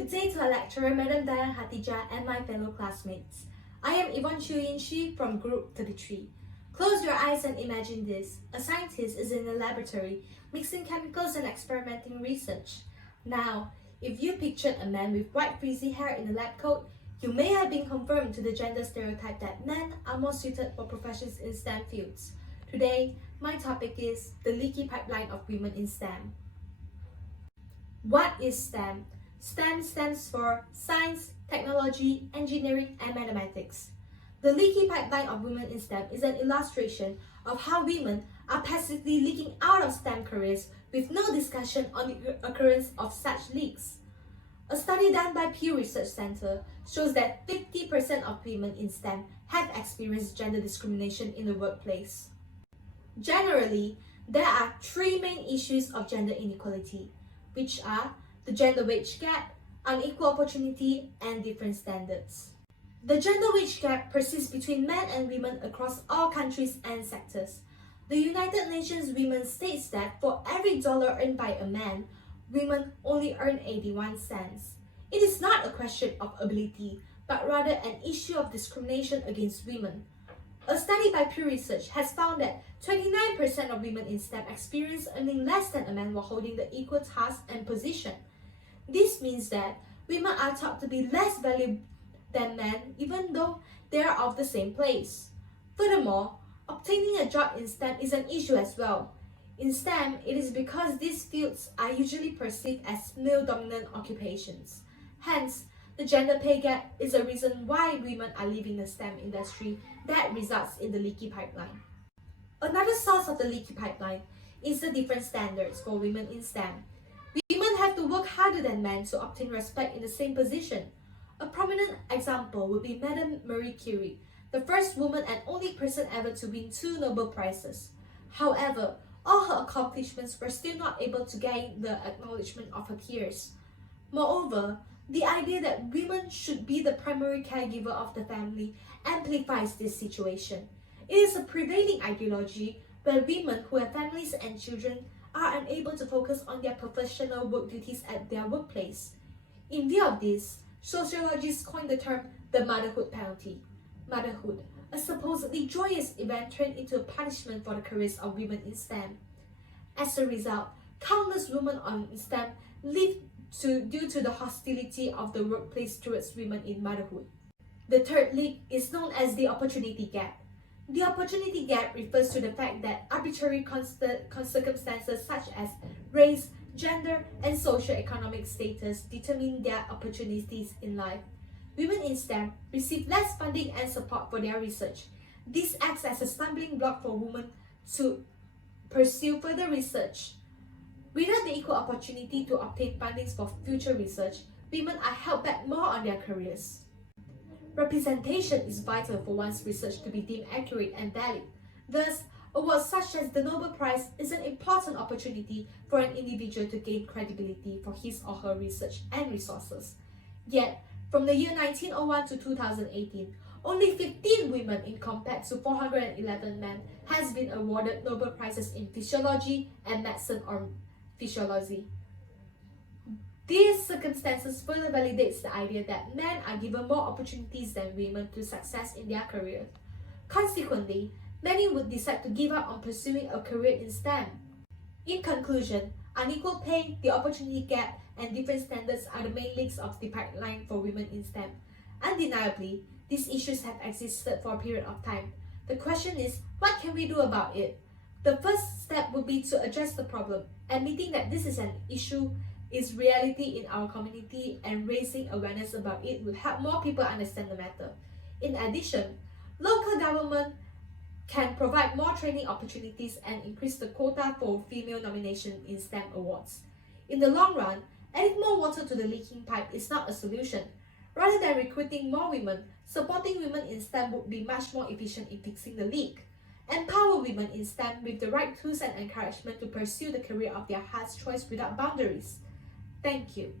Good day to our lecturer, Madam Dayan Hatijah, and my fellow classmates. I am Yvonne Chu Yin Shi from Group 33. Close your eyes and imagine this. A scientist is in a laboratory, mixing chemicals and experimenting research. Now, if you pictured a man with white frizzy hair in a lab coat, you may have been confirmed to the gender stereotype that men are more suited for professions in STEM fields. Today, my topic is the leaky pipeline of women in STEM. What is STEM? STEM stands for Science, Technology, Engineering, and Mathematics. The leaky pipeline of women in STEM is an illustration of how women are passively leaking out of STEM careers with no discussion on the occurrence of such leaks. A study done by Pew Research Center shows that 50% of women in STEM have experienced gender discrimination in the workplace. Generally, there are three main issues of gender inequality, which are the gender wage gap, unequal opportunity, and different standards. The gender wage gap persists between men and women across all countries and sectors. The United Nations Women states that for every dollar earned by a man, women only earn 81 cents. It is not a question of ability, but rather an issue of discrimination against women. A study by Pew Research has found that 29% of women in STEM experience earning less than a man while holding the equal task and position. This means that women are thought to be less valuable than men even though they are of the same place. Furthermore, obtaining a job in STEM is an issue as well. In STEM, it is because these fields are usually perceived as male-dominant occupations. Hence, the gender pay gap is a reason why women are leaving the STEM industry that results in the leaky pipeline. Another source of the leaky pipeline is the different standards for women in STEM. Women have to work harder than men to obtain respect in the same position. A prominent example would be Madame Marie Curie, the first woman and only person ever to win 2 Nobel Prizes. However, all her accomplishments were still not able to gain the acknowledgement of her peers. Moreover, the idea that women should be the primary caregiver of the family amplifies this situation. It is a prevailing ideology where women who have families and children are unable to focus on their professional work duties at their workplace. In view of this, sociologists coined the term the motherhood penalty. Motherhood, a supposedly joyous event, turned into a punishment for the careers of women in STEM. As a result, countless women in STEM leave due to the hostility of the workplace towards women in motherhood. The third leak is known as the opportunity gap. The opportunity gap refers to the fact that arbitrary circumstances such as race, gender, and socio-economic status determine their opportunities in life. Women in STEM receive less funding and support for their research. This acts as a stumbling block for women to pursue further research. Without the equal opportunity to obtain fundings for future research, women are held back more on their careers. Representation is vital for one's research to be deemed accurate and valid. Thus, awards such as the Nobel Prize is an important opportunity for an individual to gain credibility for his or her research and resources. Yet, from the year 1901 to 2018, only 15 women in compared to 411 men has been awarded Nobel Prizes in physiology and medicine or physiology. These circumstances further validates the idea that men are given more opportunities than women to success in their career. Consequently, many would decide to give up on pursuing a career in STEM. In conclusion, unequal pay, the opportunity gap, and different standards are the main links of the pipeline for women in STEM. Undeniably, these issues have existed for a period of time. The question is, what can we do about it? The first step would be to address the problem, admitting that this is an issue is reality in our community, and raising awareness about it will help more people understand the matter. In addition, local government can provide more training opportunities and increase the quota for female nomination in STEM awards. In the long run, adding more water to the leaking pipe is not a solution. Rather than recruiting more women, supporting women in STEM would be much more efficient in fixing the leak. Empower women in STEM with the right tools and encouragement to pursue the career of their heart's choice without boundaries. Thank you.